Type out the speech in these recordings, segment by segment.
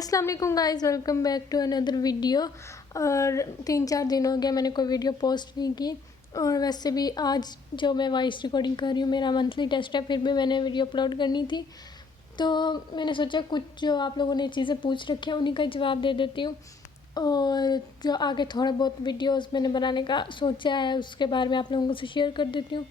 अस्सलाम वालेकुम guys, welcome back to another video. और 3-4 दिन हो गया मैंने कोई वीडियो पोस्ट नहीं की। और वैसे भी आज जो मैं वॉइस रिकॉर्डिंग कर रही हूँ मेरा मंथली टेस्ट है, फिर भी मैंने वीडियो अपलोड करनी थी। तो मैंने सोचा कुछ जो आप लोगों ने चीज़ें पूछ रखी हैं उन्हीं का जवाब दे देती हूँ। और जो आगे थोड़ा बहुत वीडियोस मैंने बनाने का सोचा है उसके बारे में आप लोगों से शेयर कर देती हूँ।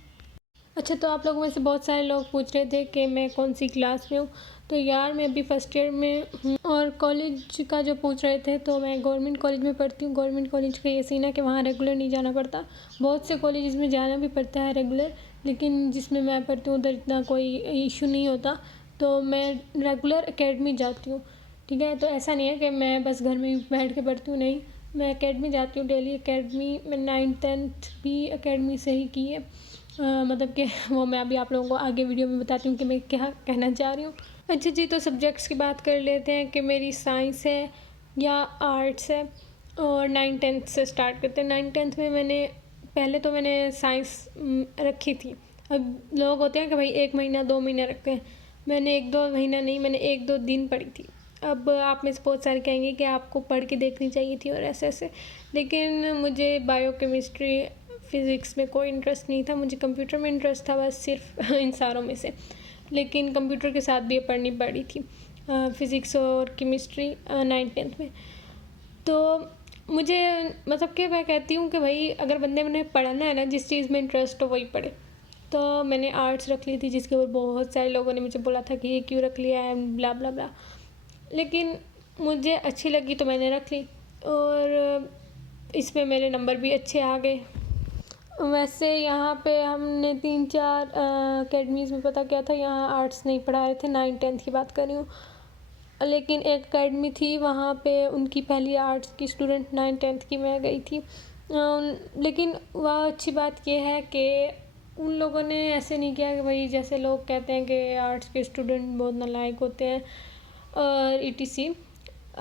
अच्छा, तो आप लोगों में से बहुत सारे लोग पूछ रहे थे कि मैं कौन सी क्लास में हूँ। तो यार मैं अभी फर्स्ट ईयर में हूँ। और कॉलेज का जो पूछ रहे थे, तो मैं गवर्नमेंट कॉलेज में पढ़ती हूँ। गवर्नमेंट कॉलेज का ये सीन है कि वहाँ रेगुलर नहीं जाना पड़ता। बहुत से कॉलेज में जाना भी पड़ता है रेगुलर, लेकिन जिसमें मैं पढ़ती हूँ उधर इतना कोई इशू नहीं होता। तो मैं रेगुलर एकेडमी जाती हूँ, ठीक है। तो ऐसा नहीं है कि मैं बस घर में बैठ के पढ़ती हूँ, नहीं, मैं एकेडमी जाती हूँ डेली। एकेडमी मैं 9th-10th भी एकेडमी से ही की है। मतलब कि वो मैं अभी आप लोगों को आगे वीडियो में बताती हूँ कि मैं क्या कहना चाह रही हूँ। अच्छा जी, तो सब्जेक्ट्स की बात कर लेते हैं कि मेरी साइंस है या आर्ट्स है। और 9th-10th से स्टार्ट करते हैं। 9th-10th में मैंने साइंस रखी थी। अब लोग होते हैं कि भाई 1 महीना 2 महीने रखते हैं, मैंने 1-2 महीना नहीं, मैंने 1-2 दिन पढ़ी थी। अब आप में से बहुत सारे कहेंगे कि आपको पढ़ के देखनी चाहिए थी और ऐसे ऐसे, लेकिन मुझे बायोकेमिस्ट्री फ़िज़िक्स में कोई इंटरेस्ट नहीं था। मुझे कंप्यूटर में इंटरेस्ट था, बस सिर्फ इन सारों में से। लेकिन कंप्यूटर के साथ भी ये पढ़नी पड़ी थी, फ़िज़िक्स और केमिस्ट्री 9th-10th में। तो मुझे मतलब कि मैं कहती हूँ कि भाई अगर बंदे ने पढ़ना है ना, जिस चीज़ में इंटरेस्ट हो वही पढ़े। तो मैंने आर्ट्स रख ली थी, जिसके ऊपर बहुत सारे लोगों ने मुझे बोला था कि ये क्यों रख लिया है, ब्ला ब्ला ब्ला। लेकिन मुझे अच्छी लगी तो मैंने रख ली, और इसमें मेरे नंबर भी अच्छे आ गए। वैसे यहाँ पे हमने 3-4 अकेडमीज़ में पता किया था, यहाँ आर्ट्स नहीं पढ़ा रहे थे। 9th-10th की बात कर रही हूँ। लेकिन एक अकेडमी थी वहाँ पे उनकी पहली आर्ट्स की स्टूडेंट 9th-10th की मैं गई थी। लेकिन वह अच्छी बात यह है कि उन लोगों ने ऐसे नहीं किया कि भाई जैसे लोग कहते हैं कि आर्ट्स के स्टूडेंट बहुत नालायक होते हैं और ETC।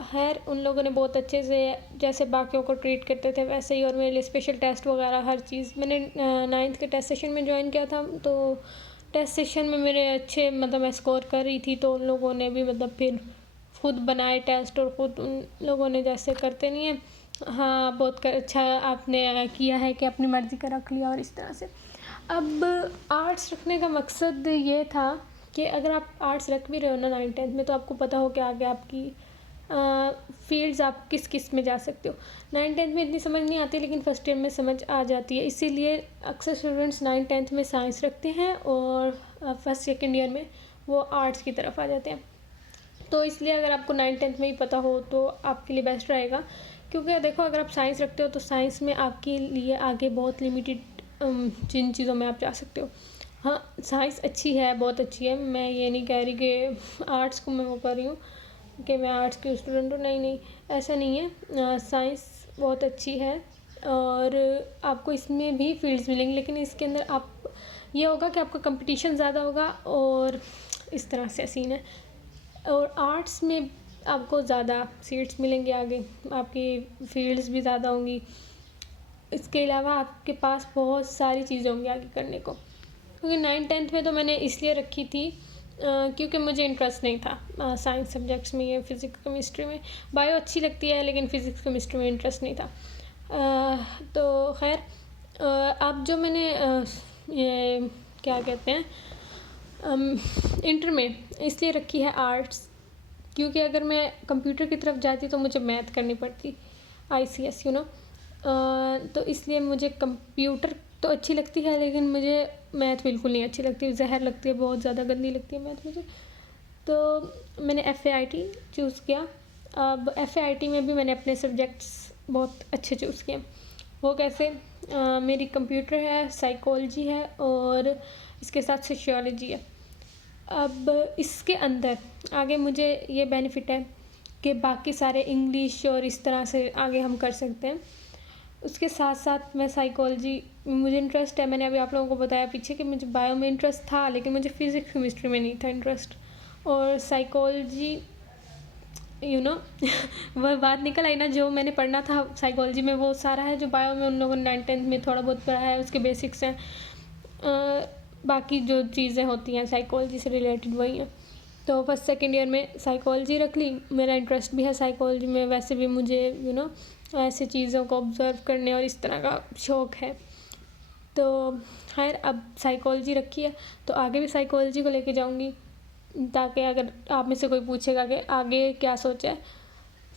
खैर, उन लोगों ने बहुत अच्छे से जैसे बाकियों को ट्रीट करते थे वैसे ही, और मेरे लिए स्पेशल टेस्ट वगैरह हर चीज़। मैंने 9th के टेस्ट सेशन में ज्वाइन किया था, तो टेस्ट सेशन में मेरे अच्छे मतलब मैं स्कोर कर रही थी, तो उन लोगों ने भी मतलब फिर खुद बनाए टेस्ट, और ख़ुद उन लोगों ने जैसे करते नहीं हैं, हाँ बहुत अच्छा आपने किया है कि अपनी मर्ज़ी का रख लिया और इस तरह से। अब आर्ट्स रखने का मकसद ये था कि अगर आप आर्ट्स रख भी रहे हो ना 9th-10th में, तो आपको पता हो कि आगे आपकी फील्ड्स आप किस किस में जा सकते हो। 9th-10th में इतनी समझ नहीं आती, लेकिन फर्स्ट ईयर में समझ आ जाती है। इसीलिए अक्सर स्टूडेंट्स 9th-10th में साइंस रखते हैं और फर्स्ट सेकेंड ईयर में वो आर्ट्स की तरफ आ जाते हैं। तो इसलिए अगर आपको 9th-10th में ही पता हो तो आपके लिए बेस्ट रहेगा, क्योंकि देखो अगर आप साइंस रखते हो तो साइंस में आपके लिए आगे बहुत लिमिटेड जिन चीज़ों में आप जा सकते हो। हाँ, साइंस अच्छी है, बहुत अच्छी है, मैं ये नहीं कह रही कि आर्ट्स को मैं वो कर रही हूँ कि मैं आर्ट्स की स्टूडेंट हूँ, नहीं नहीं, ऐसा नहीं है। साइंस बहुत अच्छी है और आपको इसमें भी फील्ड्स मिलेंगी, लेकिन इसके अंदर आप ये होगा कि आपका कंपटीशन ज़्यादा होगा और इस तरह से सीन है। और आर्ट्स में आपको ज़्यादा सीट्स मिलेंगी आगे, आपकी फील्ड्स भी ज़्यादा होंगी। इसके अलावा आपके पास बहुत सारी चीज़ें होंगी आगे करने को। क्योंकि 9th-10th में तो मैंने इसलिए रखी थी क्योंकि मुझे इंटरेस्ट नहीं था साइंस सब्जेक्ट्स में, ये फ़िज़िक्स केमिस्ट्री में। बायो अच्छी लगती है, लेकिन फ़िज़िक्स केमिस्ट्री में इंटरेस्ट नहीं था। तो खैर, अब जो मैंने ये क्या कहते हैं इंटर में इसलिए रखी है आर्ट्स, क्योंकि अगर मैं कंप्यूटर की तरफ जाती तो मुझे मैथ करनी पड़ती, ICS तो इसलिए मुझे कंप्यूटर तो अच्छी लगती है, लेकिन मुझे मैथ बिल्कुल नहीं अच्छी लगती, ज़हर लगती है, बहुत ज़्यादा गंदी लगती है मैथ मुझे। तो मैंने FAIT चूज़ किया। अब FAIT में भी मैंने अपने सब्जेक्ट्स बहुत अच्छे चूज़ किए। वो कैसे? मेरी कंप्यूटर है, साइकोलॉजी है और इसके साथ सोशियोलॉजी है। अब इसके अंदर आगे मुझे ये बेनिफिट है कि बाकी सारे इंग्लिश और इस तरह से आगे हम कर सकते हैं। उसके साथ साथ मैं साइकोलॉजी में मुझे इंटरेस्ट है। मैंने अभी आप लोगों को बताया पीछे कि मुझे बायो में इंटरेस्ट था, लेकिन मुझे फ़िज़िक्स केमिस्ट्री में नहीं था इंटरेस्ट। और साइकोलॉजी वह बात निकल आई ना, जो मैंने पढ़ना था साइकोलॉजी में वो सारा है जो बायो में उन लोगों ने 9th-10th में थोड़ा बहुत पढ़ा है, उसके बेसिक्स हैं। बाकी जो चीज़ें होती हैं साइकोलॉजी से रिलेटेड वही हैं। तो फर्स्ट सेकेंड ईयर में साइकोलॉजी रख ली। मेरा इंटरेस्ट भी है साइकोलॉजी में, वैसे भी मुझे ऐसे चीज़ों को ऑब्ज़र्व करने और इस तरह का शौक़ है। तो खैर अब साइकोलॉजी रखी है तो आगे भी साइकोलॉजी को लेके जाऊंगी, ताकि अगर आप में से कोई पूछेगा कि आगे क्या सोचा है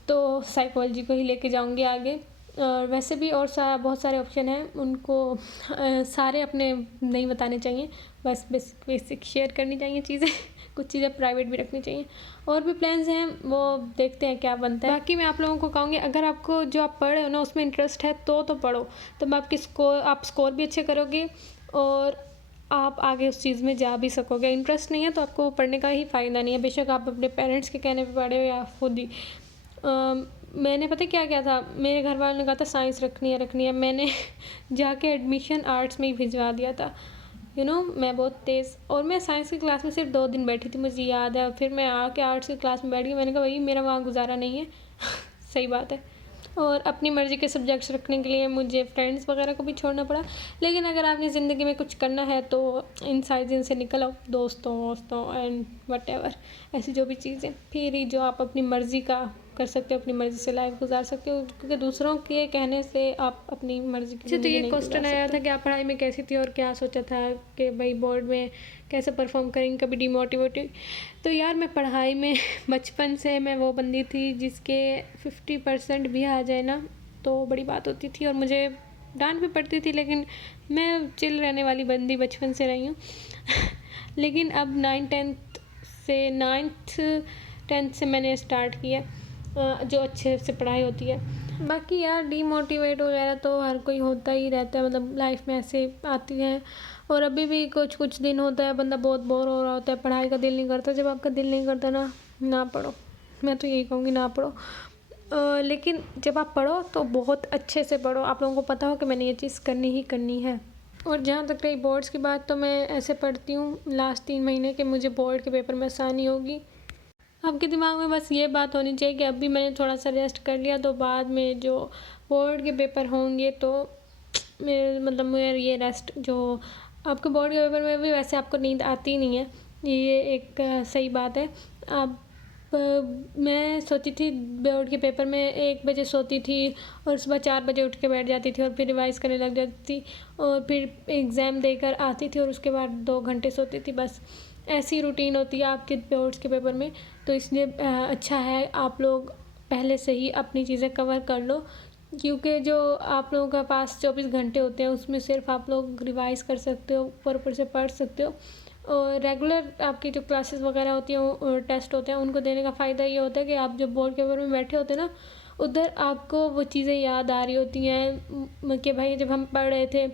तो साइकोलॉजी को ही लेके जाऊंगी आगे। और वैसे भी और बहुत सारे ऑप्शन हैं, उनको सारे अपने नहीं बताने चाहिए, बस बेसिक शेयर करनी चाहिए चीज़ें कुछ चीज़ें प्राइवेट भी रखनी चाहिए। और भी प्लान्स हैं, वो देखते हैं क्या बनता है। बाकी मैं आप लोगों को कहूँगी, अगर आपको जो आप पढ़ रहे हो ना उसमें इंटरेस्ट है तो पढ़ो, तो आप स्कोर भी अच्छे करोगे और आप आगे उस चीज़ में जा भी सकोगे। इंटरेस्ट नहीं है तो आपको पढ़ने का ही फ़ायदा नहीं है, बेशक आप अपने पेरेंट्स के कहने पे पढ़े हो या खुद ही। मैंने पता क्या किया था, मेरे घर वालों ने कहा था साइंस रखनी है, मैंने जाके एडमिशन आर्ट्स में ही भिजवा दिया था। मैं बहुत तेज़, और मैं साइंस की क्लास में सिर्फ 2 दिन बैठी थी, मुझे याद है। फिर मैं आके आर्ट्स की क्लास में बैठ गई, मैंने कहा भाई मेरा वहाँ गुजारा नहीं है सही बात है। और अपनी मर्ज़ी के सब्जेक्ट्स रखने के लिए मुझे फ्रेंड्स वगैरह को भी छोड़ना पड़ा। लेकिन अगर आपने ज़िंदगी में कुछ करना है तो इन साइज़ से निकल आओ, दोस्तों एंड व्हाटएवर, ऐसी जो भी चीज़ें, फिर ही जो आप अपनी मर्ज़ी का कर सकते हो, अपनी मर्ज़ी से लाइफ गुजार सकते हो, क्योंकि दूसरों के कहने से आप अपनी मर्ज़ी की ज़िंदगी नहीं गुजार सकते। तो ये क्वेश्चन आया था कि आप पढ़ाई में कैसी थी और क्या सोचा था कि भाई बोर्ड में कैसे परफॉर्म करेंगे, कभी डिमोटिवेटेड। तो यार मैं पढ़ाई में बचपन से मैं वो बंदी थी जिसके 50% भी आ जाए ना तो बड़ी बात होती थी, और मुझे डांट भी पड़ती थी, लेकिन मैं चिल रहने वाली बंदी बचपन से रही हूँ लेकिन अब 9th 10th से मैंने स्टार्ट किया जो अच्छे से पढ़ाई होती है। बाकी यार डीमोटिवेट वगैरह तो हर कोई होता ही रहता है, मतलब लाइफ में ऐसे आती है। और अभी भी कुछ दिन होता है बंदा बहुत बोर हो रहा होता है, पढ़ाई का दिल नहीं करता। जब आपका दिल नहीं करता ना पढ़ो, मैं तो यही कहूँगी ना पढ़ो। लेकिन जब आप पढ़ो तो बहुत अच्छे से पढ़ो, आप लोगों को पता हो कि मैंने ये चीज़ करनी ही करनी है। और जहाँ तक रही बोर्ड्स की बात, तो मैं ऐसे पढ़ती हूँ लास्ट 3 महीने के मुझे बोर्ड के पेपर में आसानी होगी। आपके दिमाग में बस ये बात होनी चाहिए कि अभी मैंने थोड़ा सा रेस्ट कर लिया तो बाद में जो बोर्ड के पेपर होंगे तो मेरे ये रेस्ट, जो आपके बोर्ड के पेपर में भी वैसे आपको नींद आती नहीं है, ये एक सही बात है। अब मैं सोची थी बोर्ड के पेपर में 1 बजे सोती थी और सुबह 4 बजे उठ के बैठ जाती थी और फिर रिवाइज़ करने लग जाती थी और फिर एग्ज़ाम देकर आती थी और उसके बाद 2 घंटे सोती थी। बस ऐसी रूटीन होती है आपके बोर्ड्स के पेपर में। तो इसलिए अच्छा है आप लोग पहले से ही अपनी चीज़ें कवर कर लो, क्योंकि जो आप लोगों के पास 24 घंटे होते हैं उसमें सिर्फ आप लोग रिवाइज़ कर सकते हो, ऊपर से पढ़ सकते हो। और रेगुलर आपकी जो क्लासेस वगैरह होती हैं और टेस्ट होते हैं उनको देने का फ़ायदा ये होता है कि आप जब बोर्ड के पेपर में बैठे होते हैं ना, उधर आपको वो चीज़ें याद आ रही होती हैं कि भाई जब हम पढ़ रहे थे।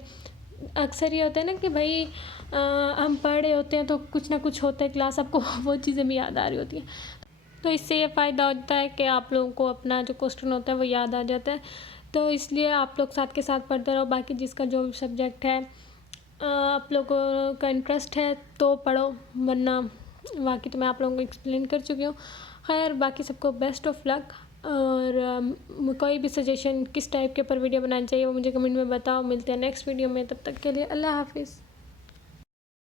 अक्सर ये होता है ना कि भाई हम पढ़ रहे होते हैं तो कुछ ना कुछ होता है क्लास, आपको वो चीज़ें भी याद आ रही होती हैं। तो इससे ये फ़ायदा होता है कि आप लोगों को अपना जो क्वेश्चन होता है वो याद आ जाता है। तो इसलिए आप लोग साथ के साथ पढ़ते रहो। बाकी जिसका जो भी सब्जेक्ट है आप लोगों का इंटरेस्ट है तो पढ़ो, वरना बाकी तो मैं आप लोगों को एक्सप्लेन कर चुकी हूँ। खैर बाकी सबको बेस्ट ऑफ लक। और कोई भी सजेशन किस टाइप के ऊपर वीडियो बनानी चाहिए वो मुझे कमेंट में बताओ। मिलते हैं नेक्स्ट वीडियो में, तब तक के लिए अल्लाह हाफिज़।